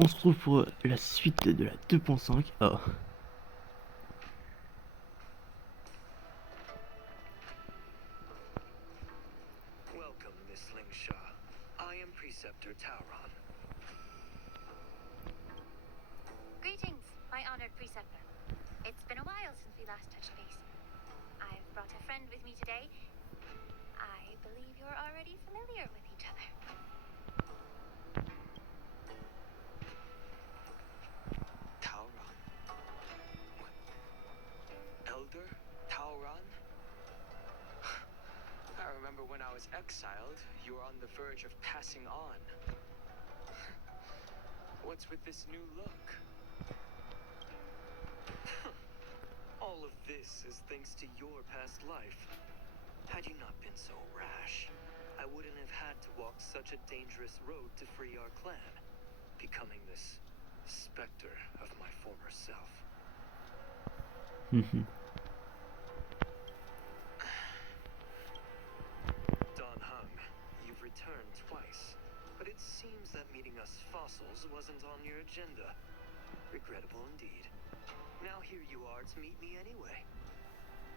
On se retrouve pour la suite de la 2.5. Oh. Welcome, Miss Lingshaw. I am Preceptor Tauron. Greetings, my honored preceptor. It's been a while since we last touched base. I've brought a friend with me today. I believe you're already familiar with each other. Tauron? What? Elder Tauron? I remember when I was exiled, you were on the verge of passing on. What's with this new look? All of this is thanks to your past life. Had you not been so rash, I wouldn't have had to walk such a dangerous road to free our clan, becoming this specter of my former self. Don Hung, you've returned twice, but it seems that meeting us fossils wasn't on your agenda. Regrettable indeed. Now here you are to meet me anyway.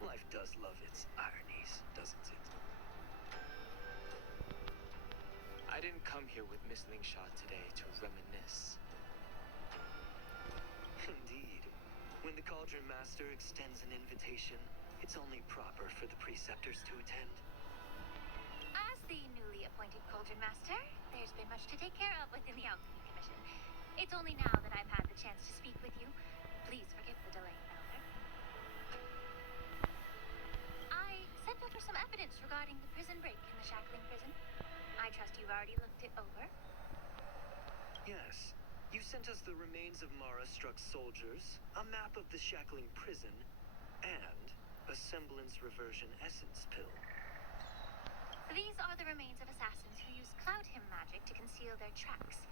Life does love its ironies, doesn't it? I didn't come here with Miss Lingshaw today to reminisce. Indeed. When the Cauldron Master extends an invitation, it's only proper for the preceptors to attend. As the newly appointed Cauldron Master, there's been much to take care of within the Alchemy Commission. It's only now that I've had the chance to speak with you. Please forgive the delay, Elder. I sent over some evidence regarding the prison break in the Shackling prison. I trust you've already looked it over. Yes. You sent us the remains of Mara-struck soldiers, a map of the Shackling prison, and a semblance reversion essence pill. These are the remains of assassins who used Cloud Hymn magic to conceal their tracks.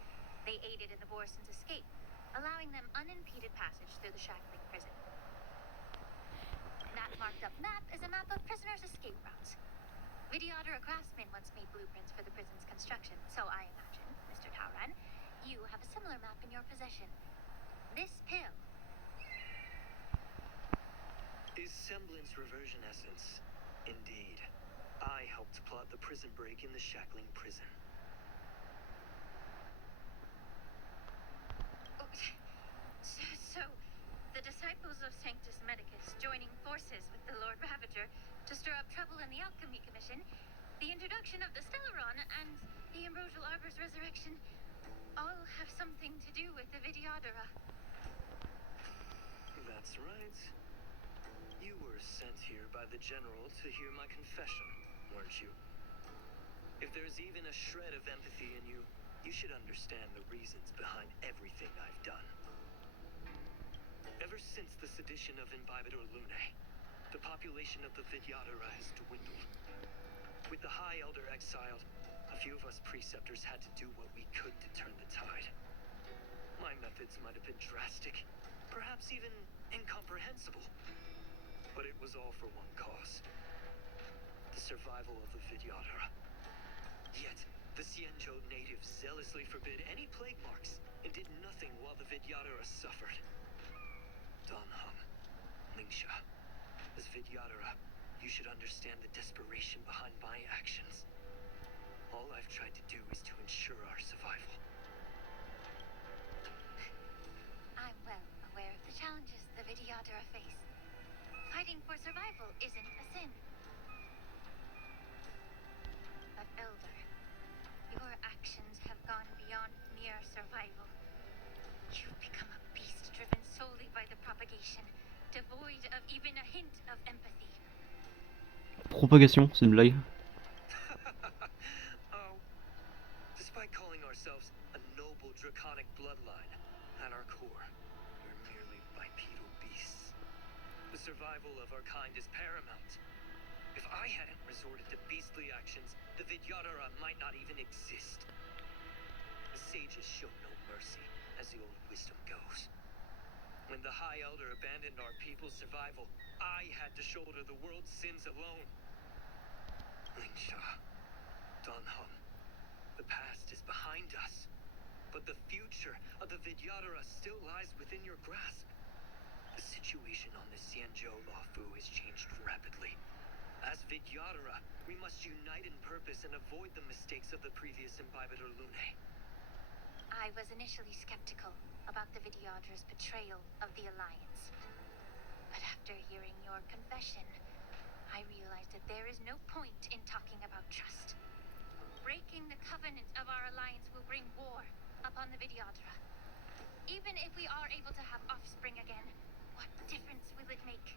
They aided in the Borson's escape, allowing them unimpeded passage through the Shackling prison. That marked-up map is a map of prisoners' escape routes. Vidyadhara craftsmen once made blueprints for the prison's construction, so I imagine, Mr. Tauron, you have a similar map in your possession. This pill is semblance reversion essence. Indeed. I helped plot the prison break in the Shackling prison. So, the disciples of Sanctus Medicus joining forces with the Lord Ravager to stir up trouble in the Alchemy Commission, the introduction of the Stellaron, and the Ambrosial Arbor's resurrection all have something to do with the Vidyadhara. That's right. You were sent here by the General to hear my confession, weren't you? If there's even a shred of empathy in you, you should understand the reasons behind everything I've done. Ever since the sedition of Imbibitor Lunae, the population of the Vidyadhara has dwindled. With the High Elder exiled, a few of us preceptors had to do what we could to turn the tide. My methods might have been drastic, perhaps even incomprehensible. But it was all for one cause. The survival of the Vidyadhara. Yet, the Xianzhou natives zealously forbid any plague marks and did nothing while the Vidyadhara suffered. Don Hung, Lingsha, as Vidyadhara, you should understand the desperation behind my actions. All I've tried to do is to ensure our survival. I'm well aware of the challenges the Vidyadhara face. Fighting for survival isn't a sin. But Elder, your actions have gone beyond mere survival. You've become a beast driven solely by the propagation, devoid of even a hint of empathy. Propagation, c'est une blague. Oh. Despite calling ourselves a noble draconic bloodline, at our core, we're merely bipedal beasts. The survival of our kind is paramount. If I hadn't resorted to beastly actions, the Vidyadhara might not even exist. The sages show no mercy, as the old wisdom goes. When the High Elder abandoned our people's survival, I had to shoulder the world's sins alone. Lingsha, Don Hung, the past is behind us. But the future of the Vidyadhara still lies within your grasp. The situation on the Xianzhou Luofu has changed rapidly. As Vidyadhara, we must unite in purpose and avoid the mistakes of the previous Imbibitor Lunae. I was initially skeptical about the Vidyadhara's betrayal of the Alliance. But after hearing your confession, I realized that there is no point in talking about trust. Breaking the covenant of our alliance will bring war upon the Vidyadhara. Even if we are able to have offspring again, what difference will it make?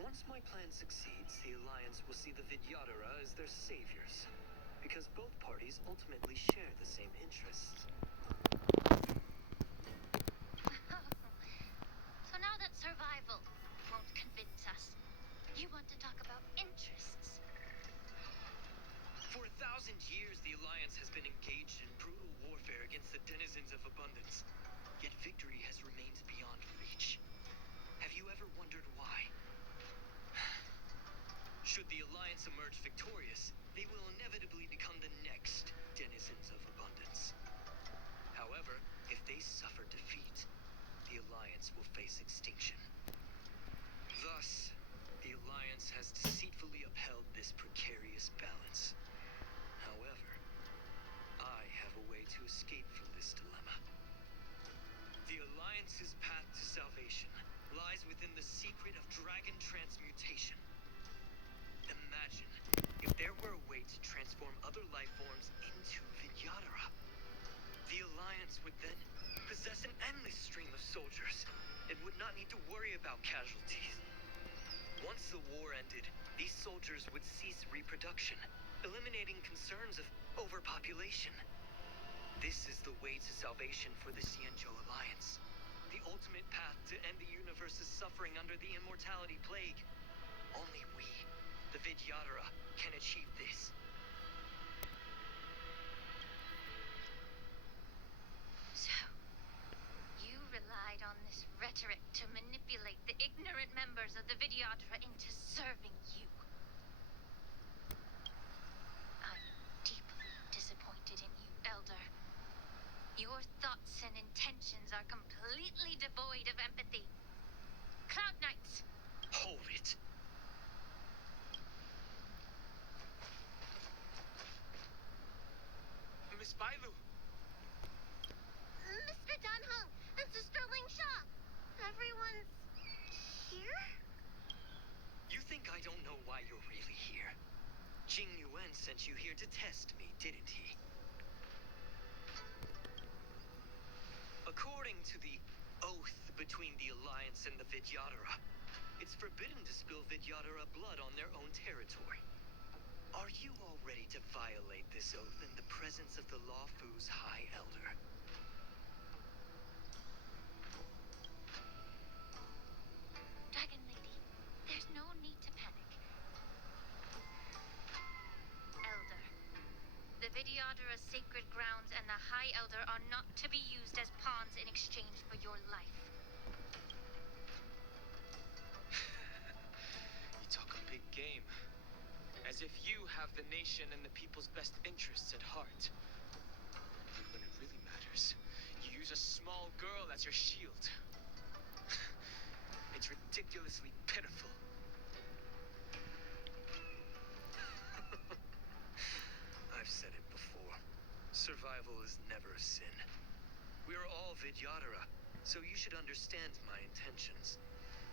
Once my plan succeeds, the Alliance will see the Vidyadhara as their saviors, because both parties ultimately share the same interests. So now that survival won't convince us, you want to talk about interests. For 1,000 years, the Alliance has been engaged in brutal warfare against the denizens of abundance. Yet victory has remained beyond reach. Have you ever wondered why? Should the Alliance emerge victorious, they will inevitably become the next denizens of abundance. However, if they suffer defeat, the Alliance will face extinction. Thus, the Alliance has deceitfully upheld this precarious balance. However, I have a way to escape from this dilemma. The Alliance's path to salvation lies within the secret of dragon transmutation. Imagine if there were a way to transform other life forms into Vidyadhara. The Alliance would then possess an endless stream of soldiers and would not need to worry about casualties. Once the war ended, these soldiers would cease reproduction, eliminating concerns of overpopulation. This is the way to salvation for the Xianzhou Alliance. The ultimate path to end the universe's suffering under the immortality plague. Only we, the Vidyadhara, can achieve this. So, you relied on this rhetoric to manipulate the ignorant members of the Vidyadhara into serving you. I'm deeply disappointed in you, Elder. Your thoughts and intentions are completely devoid of empathy. Cloud Knights! Hold it. Miss Bailu! Mr. Dunhung and Sister Lingsha! Everyone's here? You think I don't know why you're really here? Jing Yuan sent you here to test me, didn't he? According to the oath between the Alliance and the Vidyadhara, it's forbidden to spill Vidyadhara blood on their own territory. Are you all ready to violate this oath in the presence of the Luofu's High Elder? Dragon Lady, there's no need to panic. Elder, the Vidyadhara's sacred grounds and the High Elder are not to be used as pawns in exchange for your life. You talk a big game. As if you have the nation and the people's best interests at heart. But when it really matters, you use a small girl as your shield. It's ridiculously pitiful. I've said it before. Survival is never a sin. We are all Vidyadhara, so you should understand my intentions.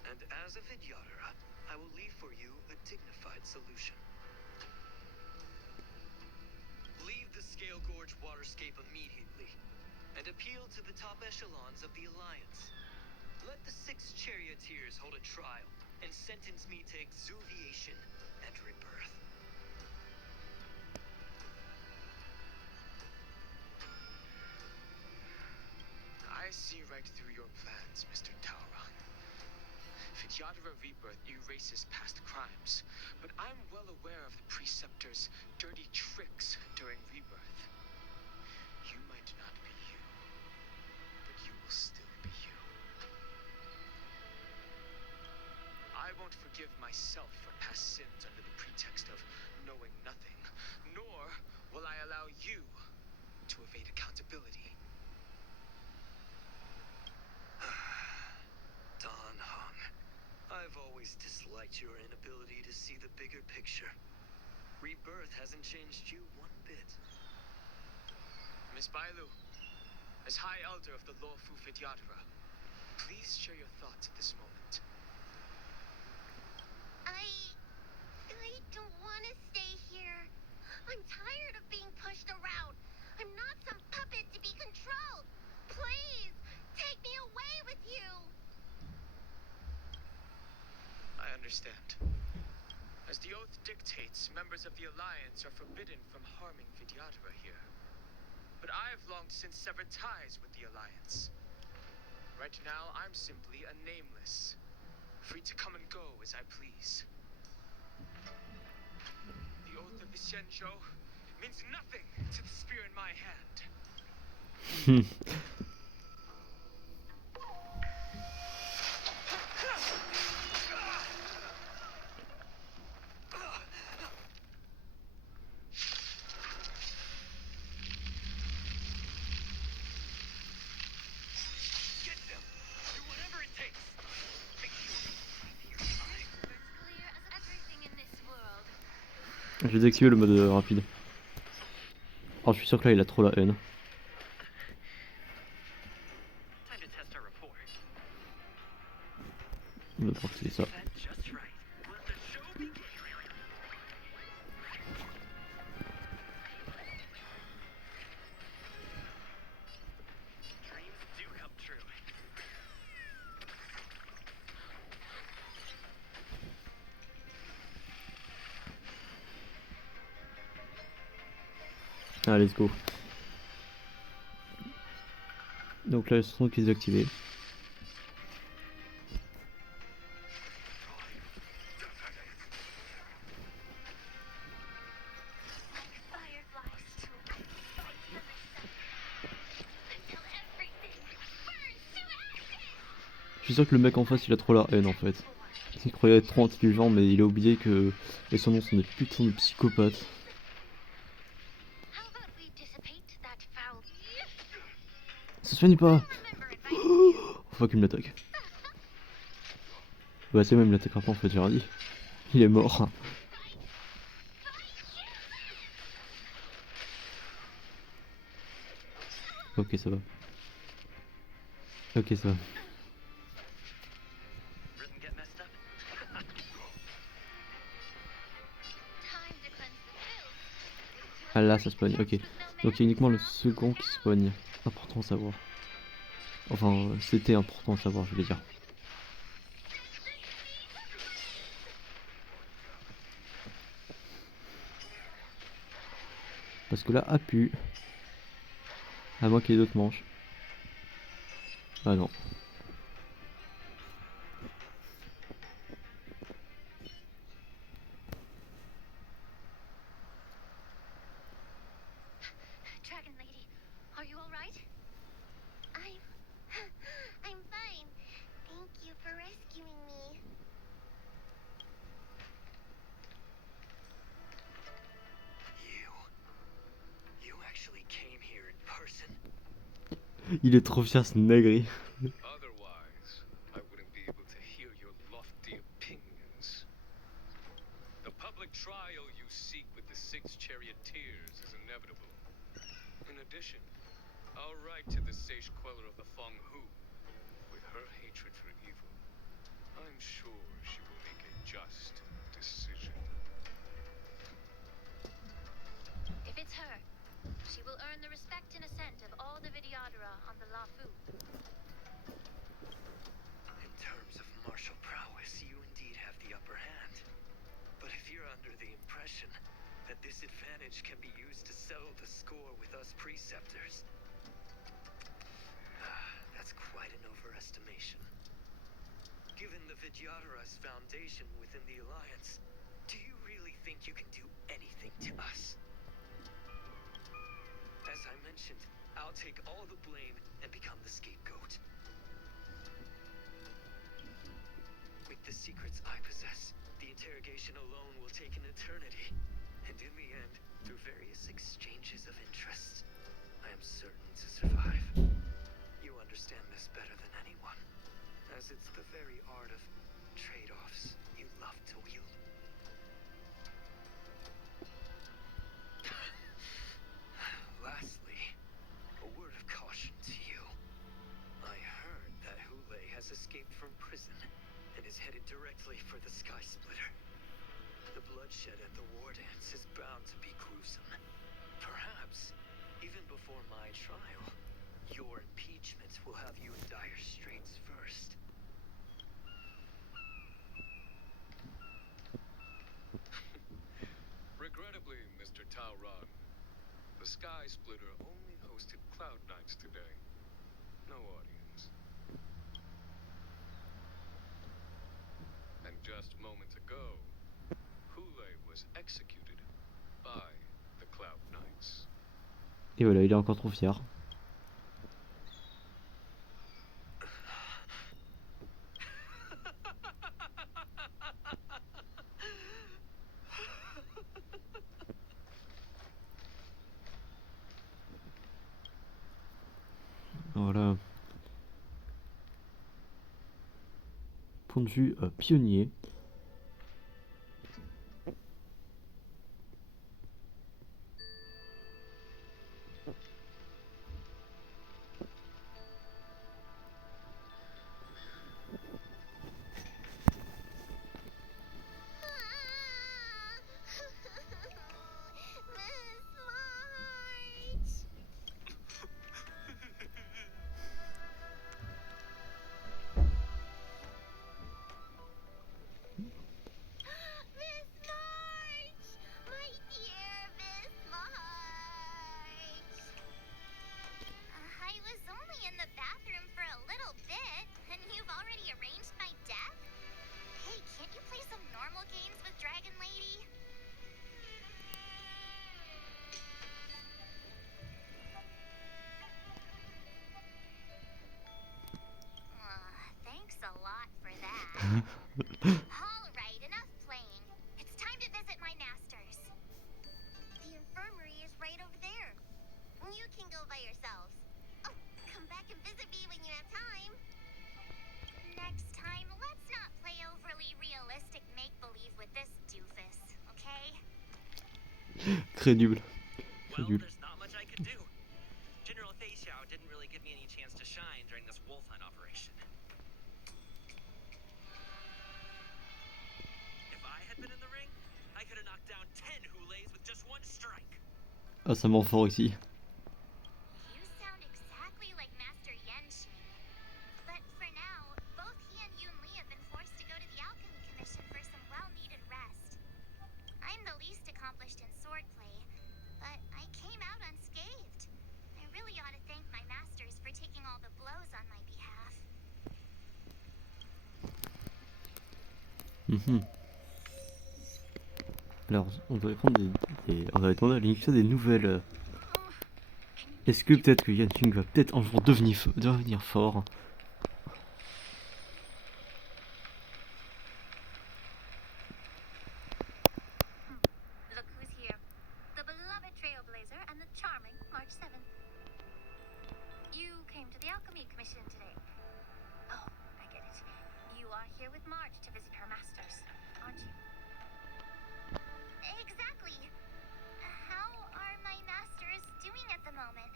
And as a Vidyadhara, I will leave for you a dignified solution. Leave the Scale Gorge waterscape immediately, and appeal to the top echelons of the Alliance. Let the 6 charioteers hold a trial, and sentence me to exuviation and rebirth. I see right through your plans, Mr. Taoran. Vidyadhara rebirth erases past crimes, but I'm well aware of the Preceptor's dirty tricks during rebirth. You might not be you, but you will still be you. I won't forgive myself for past sins under the pretext of knowing nothing, nor will I allow you to evade accountability. Don Hung, I've always disliked your inability to see the bigger picture. Rebirth hasn't changed you one bit. Miss Bailu, as High Elder of the Lawfu Vidyadhara, please share your thoughts at this moment. I don't want to stay here. I'm tired of being pushed around. I'm not some puppet to be controlled. Please, take me away with you. I understand. As the oath dictates, members of the Alliance are forbidden from harming Vidyadhara here. But I have long since severed ties with the Alliance. Right now, I'm simply a nameless, free to come and go as I please. The oath of the Xianzhou means nothing to the spear in my hand. Get them! Do whatever it takes! Make sure you find your time. It's clear as everything in this world. Je vais désactiver le mode rapide. Alors je suis sûr que là il a trop la haine. Time to test our rapport. On va porter ça. That's just right. Let the show begin. Dreams do come true. Ah, let's go. Donc là, le son qui est désactivé. Fireflies. Until everything burns to ashes. Je suis sûr que le mec en face il a trop la haine en fait. Il croyait être trop intelligent mais il a oublié que les surnoms sont des putains de psychopathes. How about we dissipate that foul? Ça se finit pas. Remember advice. Faut qu'il me l'attaque. Bah c'est même il l'attaquera pas en fait, j'ai rien dit. Il est mort. Ok ça va. Ok ça va. Rhythm get messed up? Time to cleanse the filth. Ah là ça spawn, ok. Donc il y a uniquement le second qui spawn. Important à savoir. Enfin c'était important à savoir je vais dire. Parce que là appuie. À moins qu'il y ait d'autres manches. Ah non. Dragon Lady, are you all right? I'm fine. Thank you for rescuing me. You actually came here in person? Il est trop fier ce nègre. Otherwise, I wouldn't be able to hear your lofty opinions. The public trial you seek with the 6 charioteers is inevitable. In addition, I'll write to the sage queller of the Feng Hu. With her hatred for evil, I'm sure she will make a just decision. If it's her, she will earn the respect and assent of all the Vidyadhara on the Lawfu. In terms of martial prowess, you indeed have the upper hand. But if you're under the impression that this advantage can be used to settle the score with us preceptors, that's quite an overestimation. Given the Vidyadhara's foundation within the Alliance, do you really think you can do anything to us? As I mentioned, I'll take all the blame and become the scapegoat. With the secrets I possess, the interrogation alone will take an eternity. And in the end, through various exchanges of interest, I am certain to survive. You understand this better than anyone, as it's the very art of trade-offs you love to wield. Lastly, a word of caution to you. I heard that Hule has escaped from prison and is headed directly for the Sky Splitter. The bloodshed at the war dance is bound to be gruesome. Perhaps, even before my trial, your impeachment will have you in dire straits first. Regrettably, Mr. Tauron, the Sky Splitter only hosted Cloud Nights today. No audience. And just moments ago, Hule was executed by the Cloud Knights. Et voilà, il est encore trop fier. Voilà. Point de vue pionnier. Alright, enough playing. It's time to visit my masters. The infirmary is right over there. You can go by yourselves. Oh, come back and visit me when you have time. Next time, let's not play overly realistic make-believe with this doofus, okay? Crédule. Well, Crédule. there's not much I could do. General Fei Xiao didn't really give me any chance to shine during this wolf hunt operation. If I had been in the ring, I could have knocked down 10 Huleis with just one strike. Ah, ça m'en fort ici. You sound exactly like Master Yenqing. But for now, both he and Yun Li have been forced to go to the Alchemy Commission for some well-needed rest. I'm the least accomplished in swordplay, but I came out unscathed. I really ought to thank my masters for taking all the blows on my behalf. Alors, on devrait prendre on va demander à l'émission des nouvelles. Est-ce que peut-être que Yanqing va peut-être un jour devenir fort? Look who's here. The beloved Trailblazer and the charming March 7th. You came to the Alchemy Commission today. Oh, I get it. You are here with March to visit her masters, aren't you? Exactly. How are my masters doing at the moment?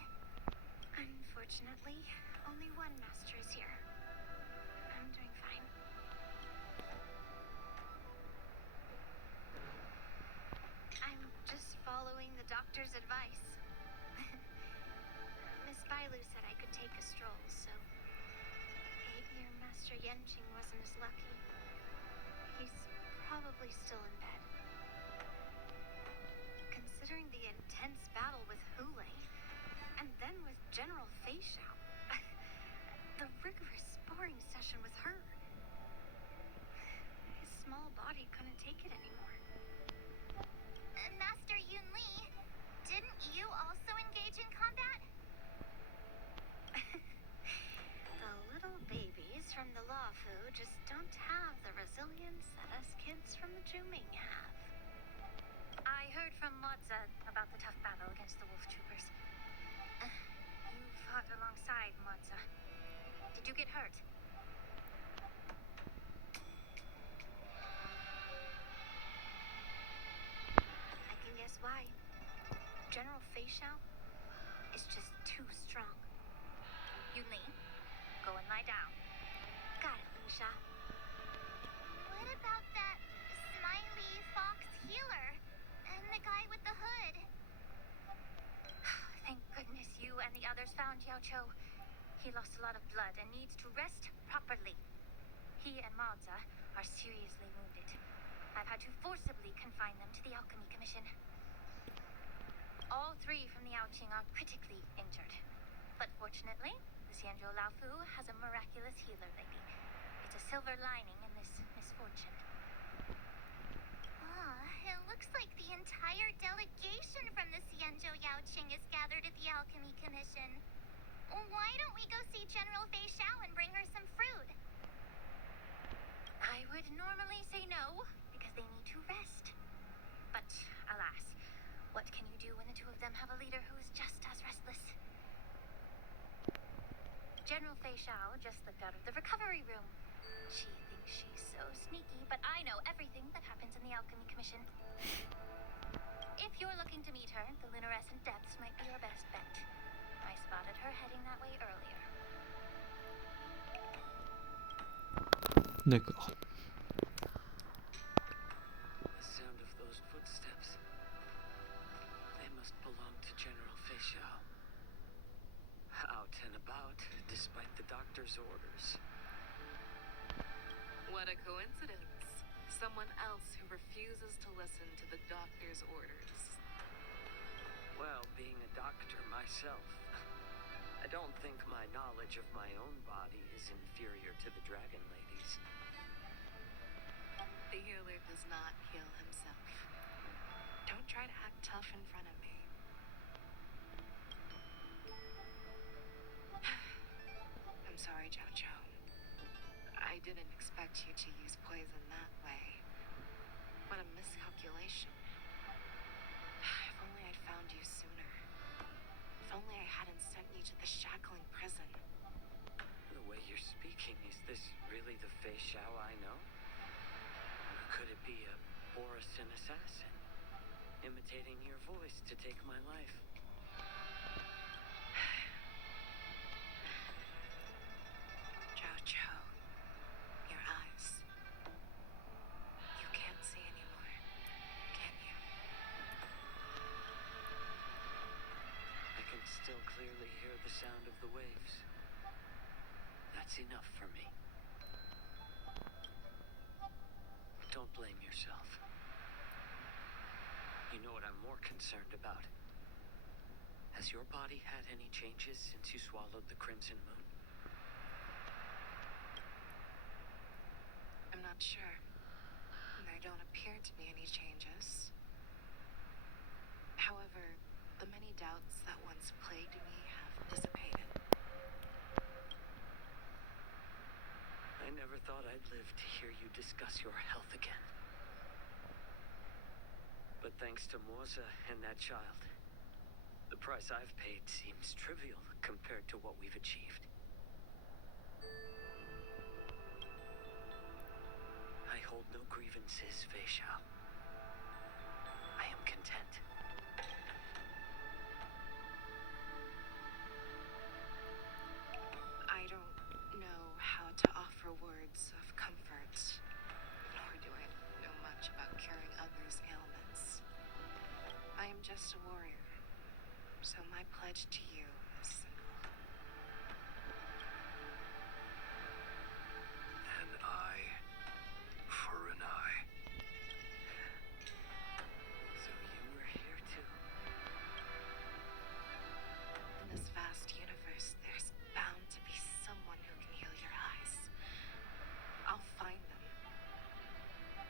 Unfortunately, only one master is here. I'm doing fine. I'm just following the doctor's advice. Miss Bailu said I could take a stroll, so maybe your Master Yenqing wasn't as lucky. He's probably still in bed. Considering the intense battle with Hule, and then with General Fei Xiao, the rigorous sparring session with her, his small body couldn't take it anymore. Master Yun Li, didn't you also engage in combat? The little babies from the Luofu just don't have the resilience that us kids from the Zhuming have. I heard from Moza about the tough battle against the wolf troopers. fought alongside Monza. Did you get hurt? I can guess why. General Feixiao is just too strong. Yunli, go and lie down. Got it, Lucia. What about that smiley fox healer? And the guy with the hood? Thank goodness you and the others found Yao Cho. He lost a lot of blood and needs to rest properly. He and Maoza are seriously wounded. I've had to forcibly confine them to the Alchemy Commission. All three from the Yaoqing are critically injured. But fortunately, the Xianzhou Laofu has a miraculous healer lady. It's a silver lining in this misfortune. It looks like the entire delegation from the Xianzhou Yaoqing is gathered at the Alchemy Commission. Why don't we go see General Feixiao and bring her some fruit? I would normally say no, because they need to rest. But alas, what can you do when the two of them have a leader who is just as restless? General Feixiao just slipped out of the recovery room. She thinks she's so sneaky, but I know everything that happens in the Alchemy Commission. If you're looking to meet her, the luminescent depths might be your best bet. I spotted her heading that way earlier. D'accord. The sound of those footsteps. They must belong to General Feixiao. Out and about, despite the doctor's orders. What a coincidence. Someone else who refuses to listen to the doctor's orders. Well, being a doctor myself, I don't think my knowledge of my own body is inferior to the Dragon Lady's. The healer does not heal himself. Don't try to act tough in front of me. I'm sorry, Jojo. I didn't expect you to use poison that way. What a miscalculation. If only I'd found you sooner. If only I hadn't sent you to the shackling prison. The way you're speaking, is this really the Feixiao I know? Or could it be a Borisin assassin, imitating your voice to take my life? Jojo, your eyes. You can't see anymore, can you? I can still clearly hear the sound of the waves. That's enough for me. Don't blame yourself. You know what I'm more concerned about? Has your body had any changes since you swallowed the Crimson Moon? I'm not sure. There don't appear to be any changes. However, the many doubts that once plagued me have dissipated. I never thought I'd live to hear you discuss your health again. But thanks to Moza and that child, the price I've paid seems trivial compared to what we've achieved. I hold no grievances, Feixiao. I am content. I don't know how to offer words of comfort, nor do I know much about curing others' ailments. I am just a warrior, so my pledge to you is simple. An eye for an eye. So you were here too. In this vast universe, there's bound to be someone who can heal your eyes. I'll find them.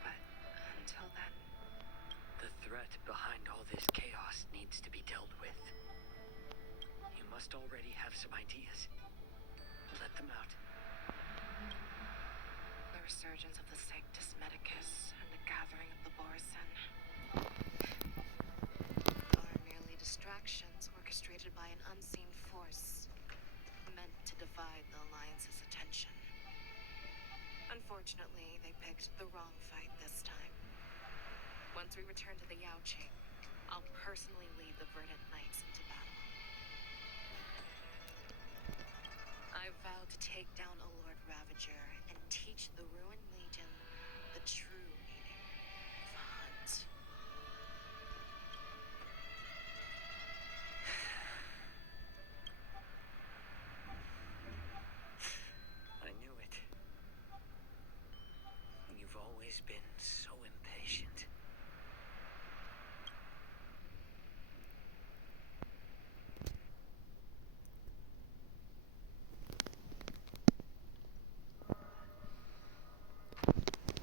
But until then, The threat behind all this chaos needs to be dealt with. You must already have some ideas. Let them out. the resurgence of the Sanctus Medicus and the gathering of the Borisin are merely distractions orchestrated by an unseen force. meant to divide the Alliance's attention. Unfortunately, they picked the wrong fight this time. Once we return to the Yaoqing, I'll personally lead the Verdant Knights into battle. I vow to take down a Lord Ravager and teach the Ruined Legion the true meaning of hunt. I knew it. You've always been so impatient.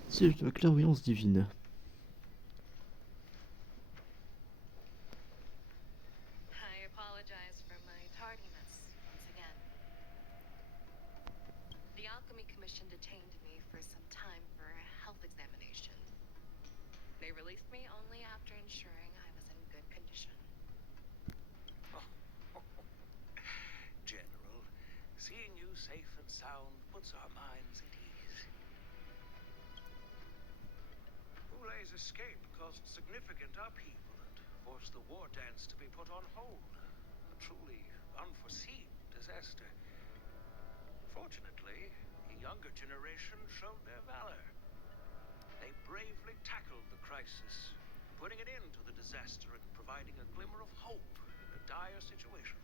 Siège de la clairvoyance divine. I apologize for my tardiness once again. The Alchemy Commission detained me for some time for a health examination. They released me only after ensuring I was in good condition. General, seeing you safe and sound puts our minds at ease. Houlay's escape caused significant upheaval and forced the war dance to be put on hold. A truly unforeseen disaster. Fortunately, the younger generation showed their valor. They bravely tackled the crisis, putting an end to the disaster and providing a glimmer of hope in a dire situation.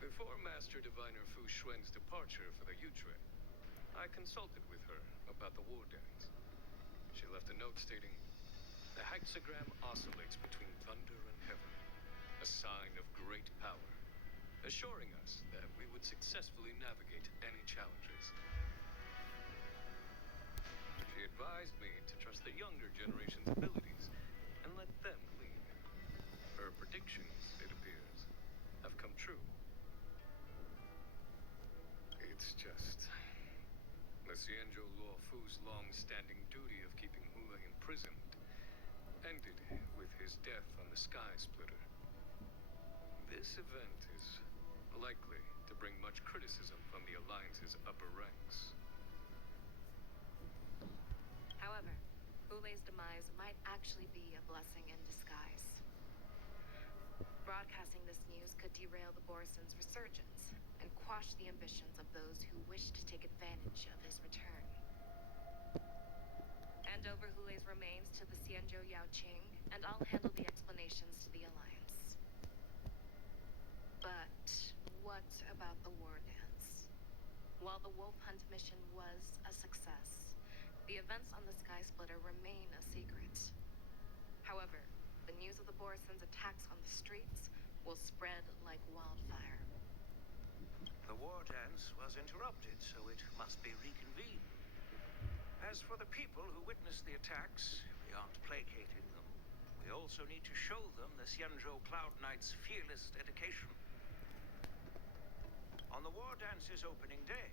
Before Master Diviner Fu Xuan's departure for the Yutre, I consulted with her about the war dance. She left a note stating, "The hexagram oscillates between thunder and heaven, a sign of great power, assuring us that we would successfully navigate any challenges." She advised me to trust the younger generation's abilities and let them lead. Her predictions, it appears, have come true. It's just the Xianzhou Luo Fu's long-standing duty of keeping Hula imprisoned ended with his death on the Sky Splitter. This event is likely to bring much criticism from the Alliance's upper ranks. However, Houlay's demise might actually be a blessing in disguise. Broadcasting this news could derail the Borison's resurgence and quash the ambitions of those who wish to take advantage of his return. Hand over Houlay's remains to the Xianzhou Yaoqing, and I'll handle the explanations to the Alliance. But what about the war dance? While the Wolf Hunt mission was a success, the events on the Sky Splitter remain a secret. However, the news of the Borison's attacks on the streets will spread like wildfire. The war dance was interrupted, so it must be reconvened. As for the people who witnessed the attacks, we aren't placating them. We also need to show them the Xianzhou Cloud Knight's fearless dedication. On the war dance's opening day,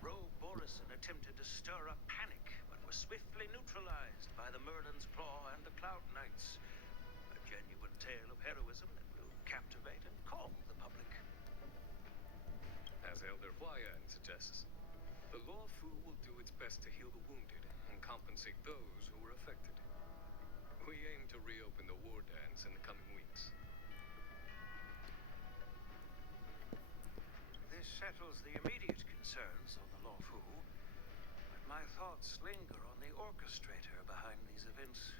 Rogue Borison attempted to stir up panic, but was swiftly neutralized by the Merlin's Claw and the Cloud Knights. A genuine tale of heroism that will captivate and calm the public. As Elder Huayan suggests, the Luo Fu will do its best to heal the wounded and compensate those who were affected. We aim to reopen the war dance in the coming weeks. This settles the immediate concerns on the Luo Fu, but my thoughts linger on the orchestrator behind these events.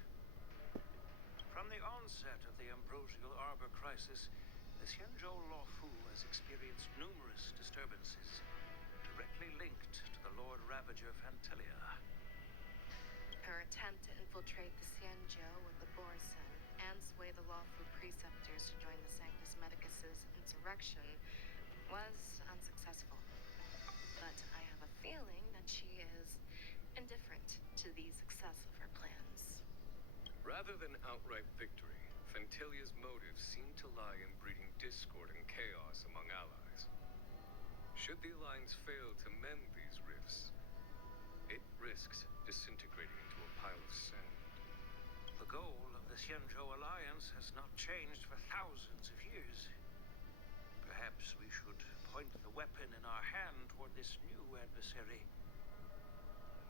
From the onset of the Ambrosial Arbor crisis, the Xianzhou Luo Fu has experienced numerous disturbances, directly linked to the Lord Ravager Fantelia. Her attempt to infiltrate the Xianzhou with the Borison and sway the lawful preceptors to join the Sanctus Medicus's insurrection was unsuccessful. But I have a feeling that she is indifferent to the success of her plans. Rather than outright victory, Fantelia's motives seem to lie in breeding discord and chaos among allies. Should the Alliance fail to mend these rifts, it risks disintegrating into a pile of sand. The goal of the Xianzhou Alliance has not changed for thousands of years. Perhaps we should point the weapon in our hand toward this new adversary.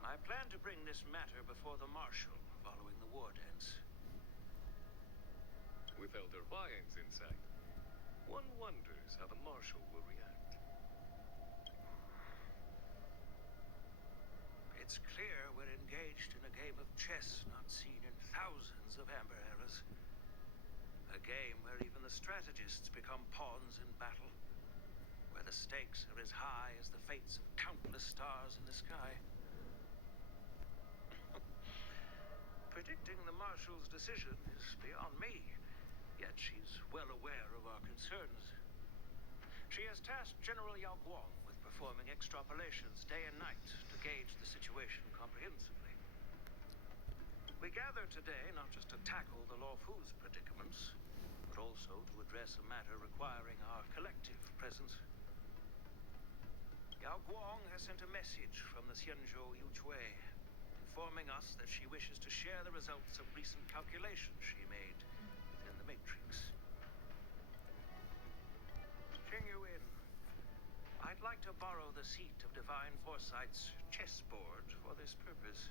I plan to bring this matter before the Marshal following the war dance. With Elder Vian's insight, one wonders how the Marshal will react. It's clear we're engaged in a game of chess not seen in thousands of Amber eras. A game where even the strategists become pawns in battle. Where the stakes are as high as the fates of countless stars in the sky. Predicting the Marshal's decision is beyond me, yet she's well aware of our concerns. She has tasked General Yao Guang with performing extrapolations day and night to gauge the situation comprehensively. We gather today not just to tackle the Luofu's predicaments, but also to address a matter requiring our collective presence. Yao Guang has sent a message from the Xianzhou Yuchui, informing us that she wishes to share the results of recent calculations she made within the Matrix. Qing Yuan, I'd like to borrow the seat of Divine Foresight's chessboard for this purpose.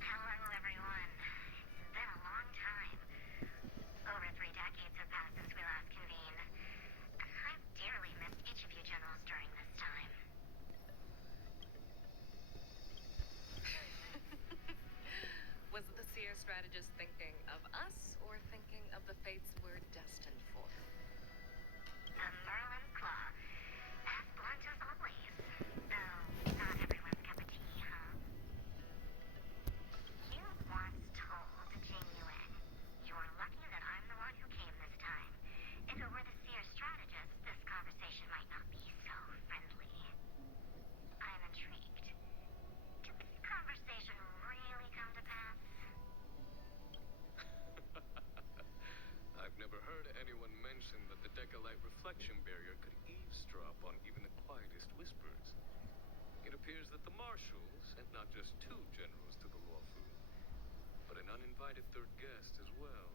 Hello, everyone. It's been a long time. Over 3 decades have passed since we last convened. I've dearly missed each of you generals during this time. Was the seer strategist thinking of us or thinking of the fates we're destined for? The Merlin's Claw. As blunt as always. Though, not everyone's cup of tea, huh? You once told Jing Yuan, "You're lucky that I'm the one who came this time. If it were the seer strategist, this conversation might not be so friendly." I'm intrigued. Did this conversation really come to pass? I've never heard anyone mention that the Decalite reflection barrier could eavesdrop on even the quietest whispers. It appears that the Marshal sent not just 2 generals to the Luofu, but an uninvited 3rd guest as well.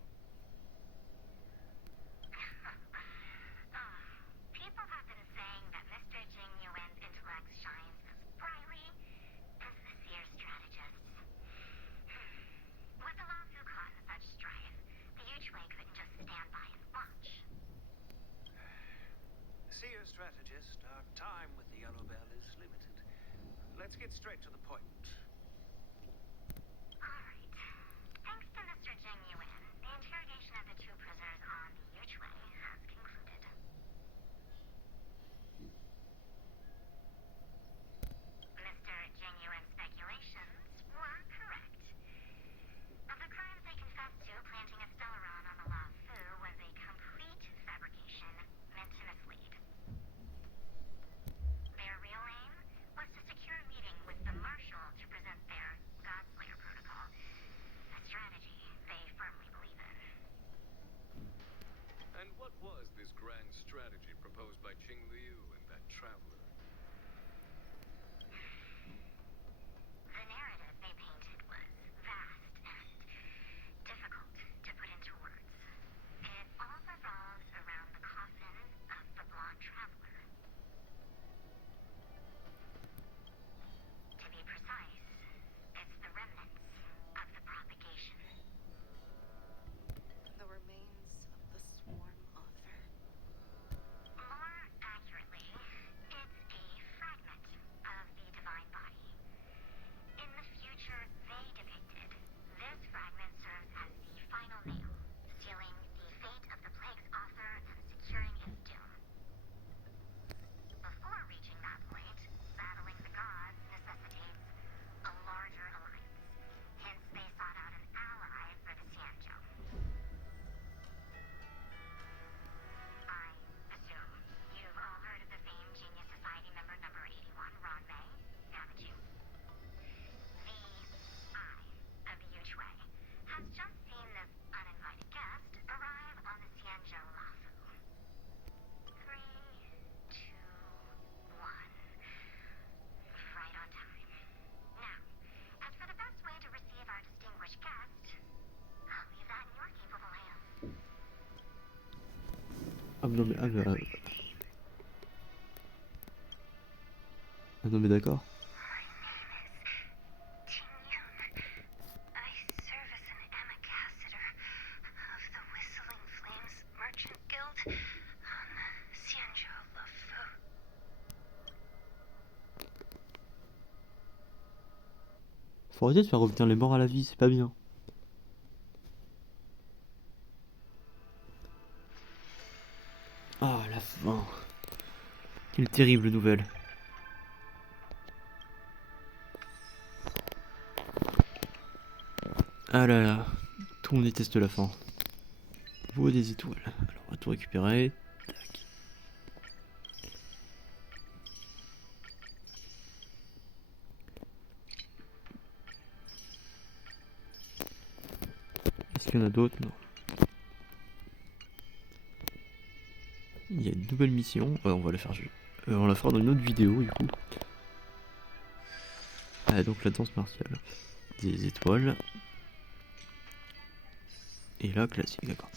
People have been saying that Mr. Jing Yuan's intellect shines as brightly as the seer strategist's. With the Luofu causing such strife, the Yuchui couldn't just stand by and watch. Seer strategist, our time with the Yellow Bell is limited. Let's get straight to the point. Alright. Thanks to Mr. Jing Yuan, the interrogation of the 2 prisoners on the Yuchui has concluded. Mr. Jing Yuan's speculations were correct. Of the crimes they confessed to, planting a Stellaron on the Luofu was a complete fabrication meant to mislead. Their real aim was to secure a meeting with the Marshal to Ah non mais, ah non mais d'accord. I serve as an ambassador of the Whistling Flames Merchant Guild on Xianzhou Lufu. Faut arrêter de faire revenir les morts à la vie, c'est pas bien. Ah la fin. Quelle terrible nouvelle. Ah là là, tout le monde déteste la fin. Vaut des étoiles. Alors on va tout récupérer. Tac. Est-ce qu'il y en a d'autres? Non. Il y a une nouvelle mission. On va la faire. On la fera dans une autre vidéo du coup. Ah donc la danse martiale. Des étoiles. Et là classique, d'accord.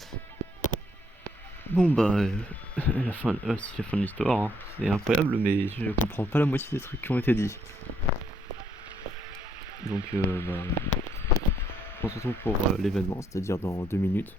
Bon bah la fin, c'est la fin de l'histoire. Hein. C'est incroyable, mais je comprends pas la moitié des trucs qui ont été dit. Donc bah, on se retrouve pour l'événement, c'est-à-dire dans 2 minutes.